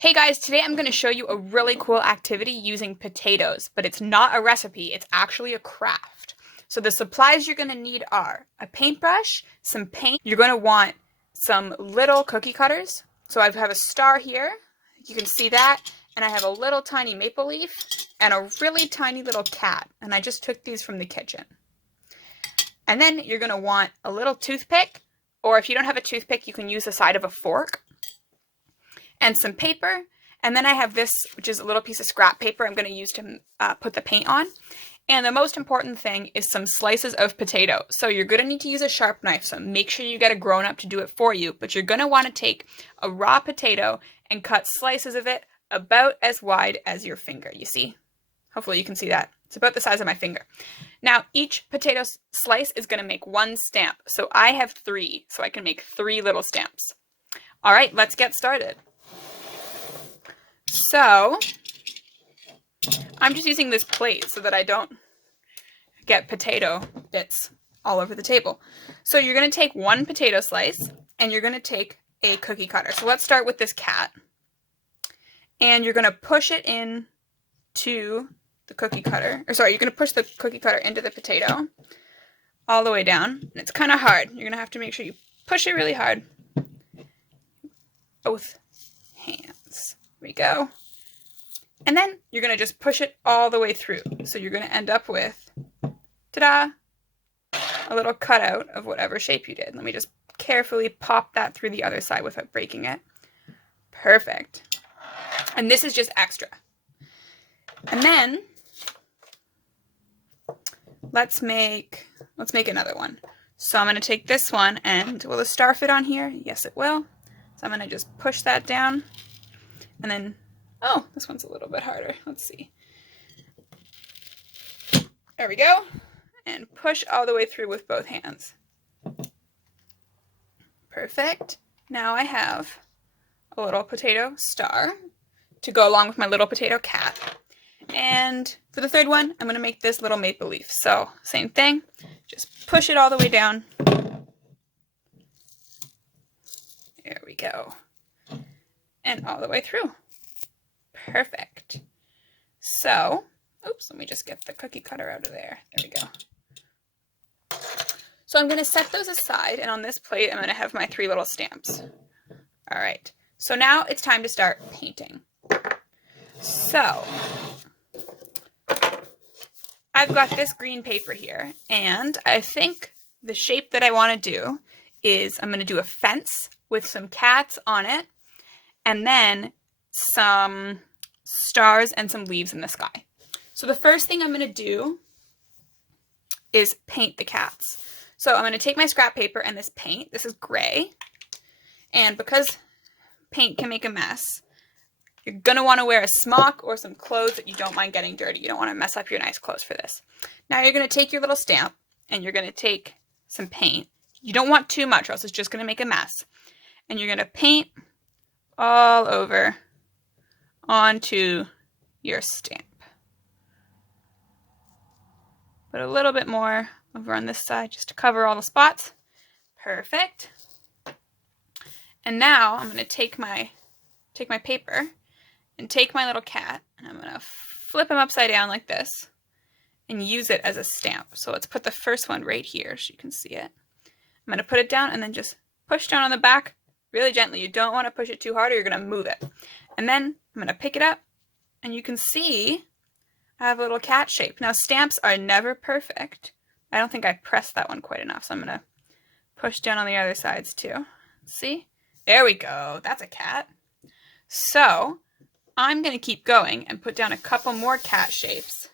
Hey guys, today I'm going to show you a really cool activity using potatoes, but it's not a recipe, it's actually a craft. So the supplies you're going to need are a paintbrush, some paint, you're going to want some little cookie cutters. So I have a star here, you can see that, and I have a little tiny maple leaf and a really tiny little cat, and I just took these from the kitchen. And then you're going to want a little toothpick, or if you don't have a toothpick, you can use the side of a fork. And some paper, and then I have this, which is a little piece of scrap paper I'm going to use to put the paint on. And the most important thing is some slices of potato. So you're going to need to use a sharp knife, so make sure you get a grown-up to do it for you, but you're going to want to take a raw potato and cut slices of it about as wide as your finger, you see? Hopefully you can see that. It's about the size of my finger. Now, each potato slice is going to make one stamp, so I have 3, so I can make 3 little stamps. All right, let's get started. So, I'm just using this plate so that I don't get potato bits all over the table. So you're going to take one potato slice and you're going to take a cookie cutter. So let's start with this cat. And you're going to push it in to the cookie cutter. Or sorry, you're going to push the cookie cutter into the potato all the way down. And it's kind of hard. You're going to have to make sure you push it really hard. Both hands. There we go. And then you're going to just push it all the way through. So you're going to end up with, ta-da, a little cutout of whatever shape you did. Let me just carefully pop that through the other side without breaking it. Perfect. And this is just extra. And then let's make another one. So I'm going to take this one, and will the star fit on here? Yes, it will. So I'm going to just push that down. And then, oh, this one's a little bit harder. Let's see. There we go. And push all the way through with both hands. Perfect. Now I have a little potato star to go along with my little potato cat. And for the third one, I'm going to make this little maple leaf. So, same thing. Just push it all the way down. There we go. And all the way through. Perfect. So, oops, let me just get the cookie cutter out of there. There we go. So I'm going to set those aside, and on this plate I'm going to have my 3 little stamps. All right. So now it's time to start painting. So, I've got this green paper here, and I think the shape that I want to do is I'm going to do a fence with some cats on it, and then some stars and some leaves in the sky. So the first thing I'm going to do is paint the cats. So I'm going to take my scrap paper and this paint. This is gray. And because paint can make a mess, you're going to want to wear a smock or some clothes that you don't mind getting dirty. You don't want to mess up your nice clothes for this. Now you're going to take your little stamp and you're going to take some paint. You don't want too much or else it's just going to make a mess. And you're going to paint all over onto your stamp. Put a little bit more over on this side just to cover all the spots. Perfect. And now I'm going to take my paper and take my little cat, and I'm going to flip him upside down like this and use it as a stamp. So let's put the first one right here so you can see it. I'm going to put it down and then just push down on the back really gently. You don't want to push it too hard or you're going to move it. And then I'm going to pick it up, and you can see I have a little cat shape. Now, stamps are never perfect. I don't think I pressed that one quite enough, so I'm going to push down on the other sides too. See? There we go. That's a cat. So, I'm going to keep going and put down a couple more cat shapes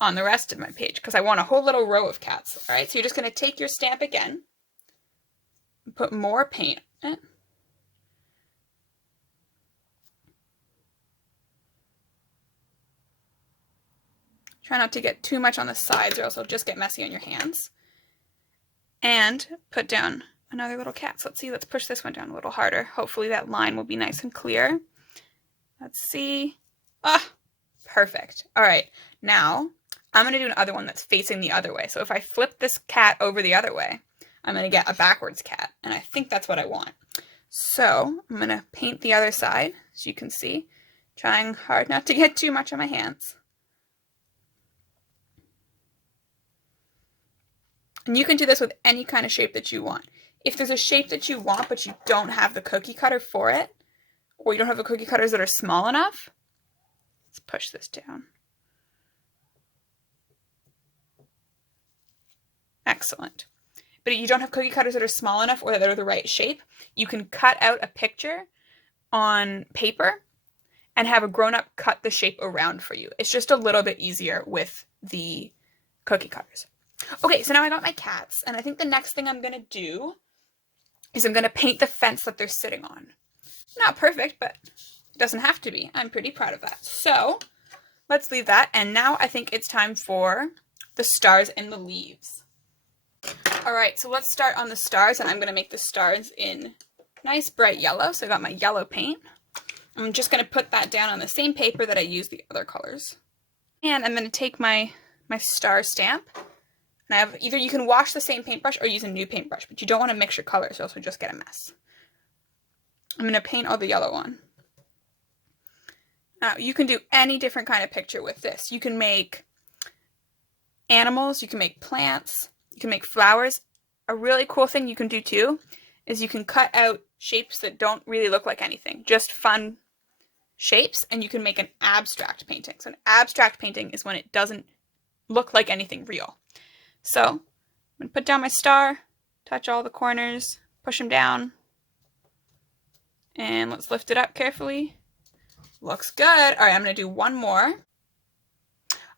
on the rest of my page because I want a whole little row of cats. All right, so you're just going to take your stamp again and put more paint on it. Try not to get too much on the sides or else it'll just get messy on your hands. And put down another little cat. So let's see, let's push this one down a little harder. Hopefully that line will be nice and clear. Let's see. Ah, perfect. All right, now I'm going to do another one that's facing the other way. So if I flip this cat over the other way, I'm going to get a backwards cat. And I think that's what I want. So I'm going to paint the other side, as you can see, trying hard not to get too much on my hands. And you can do this with any kind of shape that you want. If there's a shape that you want but you don't have the cookie cutter for it, or you don't have the cookie cutters that are small enough, let's push this down. Excellent. But if you don't have cookie cutters that are small enough or that are the right shape, you can cut out a picture on paper and have a grown-up cut the shape around for you. It's just a little bit easier with the cookie cutters. Okay, so now I got my cats, and I think the next thing I'm going to do is I'm going to paint the fence that they're sitting on. Not perfect, but it doesn't have to be. I'm pretty proud of that. So let's leave that, and now I think it's time for the stars and the leaves. All right, so let's start on the stars, and I'm going to make the stars in nice bright yellow. So I got my yellow paint. I'm just going to put that down on the same paper that I used the other colors. And I'm going to take my star stamp. And I have either you can wash the same paintbrush or use a new paintbrush, but you don't want to mix your colors or else you'll just get a mess. I'm going to paint all the yellow on. Now, you can do any different kind of picture with this. You can make animals, you can make plants, you can make flowers. A really cool thing you can do too is you can cut out shapes that don't really look like anything, just fun shapes, and you can make an abstract painting. So an abstract painting is when it doesn't look like anything real. So I'm going to put down my star, touch all the corners, push them down, and let's lift it up carefully. Looks good. All right, I'm going to do one more.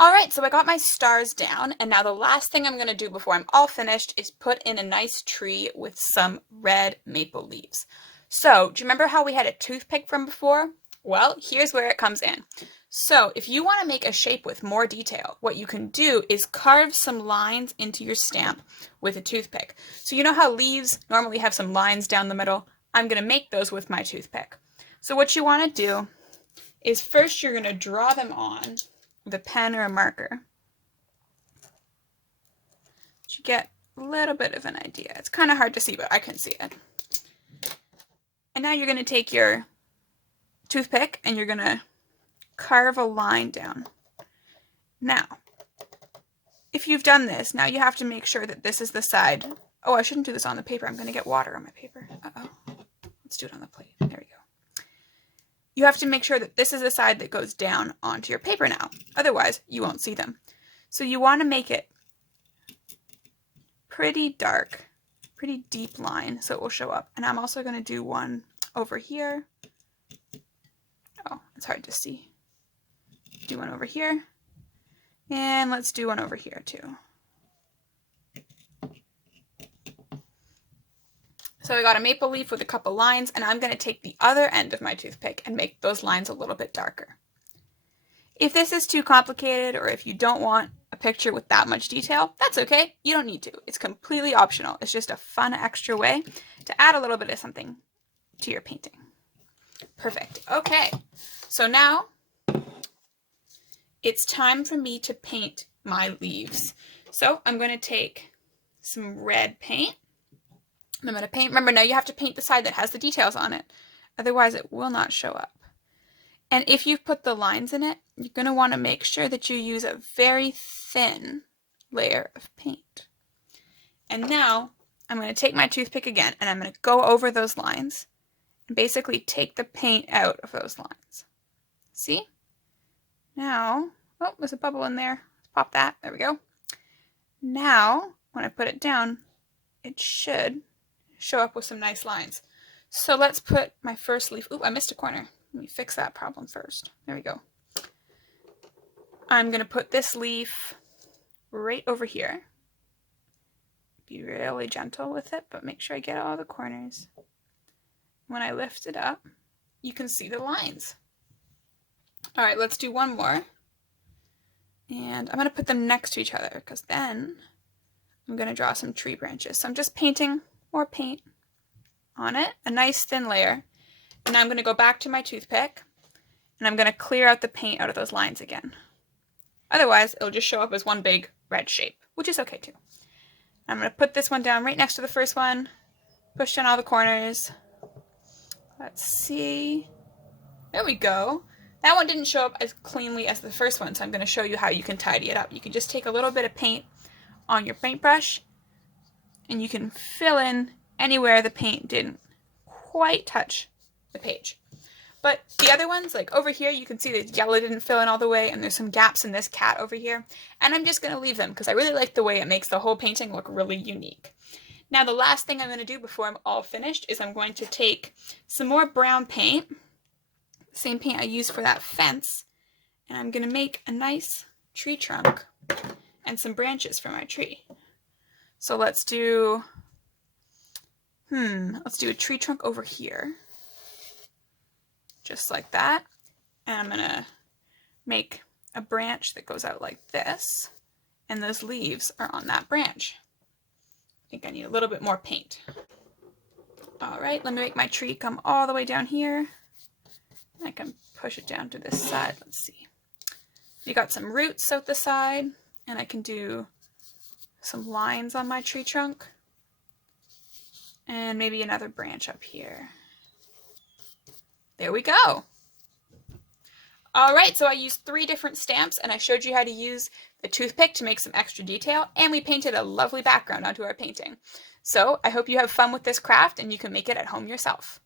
All right, so I got my stars down, and now the last thing I'm going to do before I'm all finished is put in a nice tree with some red maple leaves. So, do you remember how we had a toothpick from before? Well, here's where it comes in. So, if you want to make a shape with more detail, what you can do is carve some lines into your stamp with a toothpick. So, you know how leaves normally have some lines down the middle? I'm going to make those with my toothpick. So, what you want to do is first you're going to draw them on with a pen or a marker. You get a little bit of an idea. It's kind of hard to see, but I can see it. And now you're going to take your toothpick and you're going to carve a line down. Now, if you've done this, now you have to make sure that this is the side. Oh, I shouldn't do this on the paper. I'm going to get water on my paper. Uh-oh. Let's do it on the plate. There we go. You have to make sure that this is the side that goes down onto your paper now. Otherwise, you won't see them. So you want to make it pretty dark, pretty deep line so it will show up. And I'm also going to do one over here. Oh, it's hard to see. Do one over here. And let's do one over here too. So I got a maple leaf with a couple lines, and I'm going to take the other end of my toothpick and make those lines a little bit darker. If this is too complicated, or if you don't want a picture with that much detail, that's okay. You don't need to. It's completely optional. It's just a fun extra way to add a little bit of something to your painting. Perfect. Okay, so now it's time for me to paint my leaves. So I'm going to take some red paint. I'm going to paint, remember now you have to paint the side that has the details on it, otherwise it will not show up. And if you've put the lines in it, you're going to want to make sure that you use a very thin layer of paint. And now I'm going to take my toothpick again and I'm going to go over those lines and basically take the paint out of those lines. See? Now, oh, there's a bubble in there. Let's pop that. There we go. Now, when I put it down, it should show up with some nice lines. So let's put my first leaf. Ooh, I missed a corner. Let me fix that problem first. There we go. I'm going to put this leaf right over here. Be really gentle with it, but make sure I get all the corners. When I lift it up, you can see the lines. All right, let's do one more. And I'm going to put them next to each other because then I'm going to draw some tree branches. So I'm just painting more paint on it, a nice thin layer. And now I'm going to go back to my toothpick and I'm going to clear out the paint out of those lines again. Otherwise, it'll just show up as one big red shape, which is okay too. I'm going to put this one down right next to the first one, push down all the corners, Let's see. There we go. That one didn't show up as cleanly as the first one, so I'm going to show you how you can tidy it up. You can just take a little bit of paint on your paintbrush, and you can fill in anywhere the paint didn't quite touch the page. But the other ones, like over here, you can see the yellow didn't fill in all the way, and there's some gaps in this cat over here. And I'm just going to leave them because I really like the way it makes the whole painting look really unique. Now the last thing I'm going to do before I'm all finished is I'm going to take some more brown paint, same paint I used for that fence, and I'm going to make a nice tree trunk and some branches for my tree. So let's do a tree trunk over here. Just like that. And I'm going to make a branch that goes out like this. And those leaves are on that branch. I think I need a little bit more paint. Alright, let me make my tree come all the way down here. I can push it down to this side. Let's see. You got some roots out the side. And I can do some lines on my tree trunk. And maybe another branch up here. There we go. All right, so I used 3 different stamps, and I showed you how to use the toothpick to make some extra detail, and we painted a lovely background onto our painting. So I hope you have fun with this craft and you can make it at home yourself.